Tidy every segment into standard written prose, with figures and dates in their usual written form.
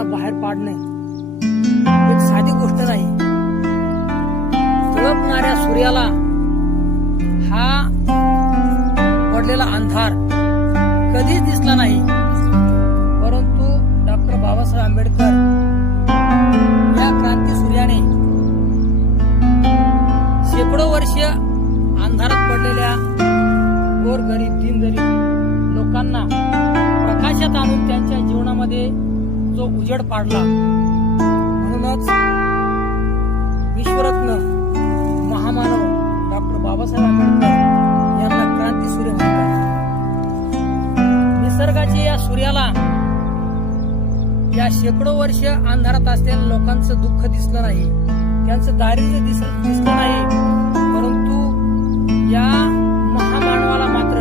लोकांना बाहेर पाडणे एक साधी गोष्ट नाही. तळपणाऱ्या सूर्याला हा पडलेला अंधार कधीच दिसला नाही, परंतु डॉक्टर बाबासाहेब आंबेडकर या क्रांती सूर्याने शेकडो वर्ष अंधारात पडलेल्या गोरगरीब दीनगरीब लोकांना प्रकाशात आणून त्यांच्या जीवनामध्ये जो उजेड पाडला. म्हणूनच विश्वरत्न महामानव डॉक्टर बाबासाहेब आंबेडकर यांना क्रांती सूर्य म्हणतात. निसर्गाच्या या सूर्याला या शेकडो वर्ष अंधारात असलेल्या लोकांचं दुःख दिसलं नाही, त्यांचं दारिद्र्य दिसलं नाही, परंतु या महामानवाला मात्र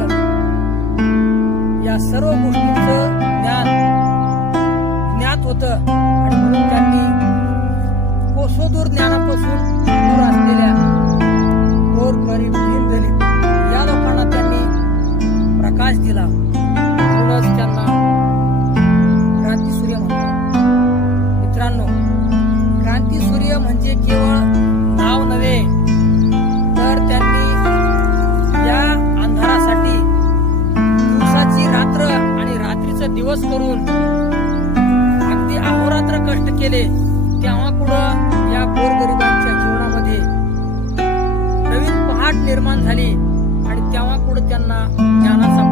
या सर्व गोष्टींचं ज्ञात होतं आणि म्हणून त्यांनी कोसोदूर ज्ञानापासून दूर असलेल्या गोरगरीब दीनदलित या लोकांना त्यांनी प्रकाश दिला. म्हणूनच त्यांना क्रांती सूर्य म्हणतात. मित्रांनो, क्रांती सूर्य म्हणजे केवळ नाव नव्हे, तर त्यांनी या अंधारासाठी दिवसाची रात्र आणि रात्रीचा दिवस करून अगदी अहोरात्र कष्ट केले. तेव्हा कुठं या गोरगरिबांच्या जीवनामध्ये नवीन पहाट निर्माण झाली आणि तेव्हा कुठं त्यांना ज्ञानाचा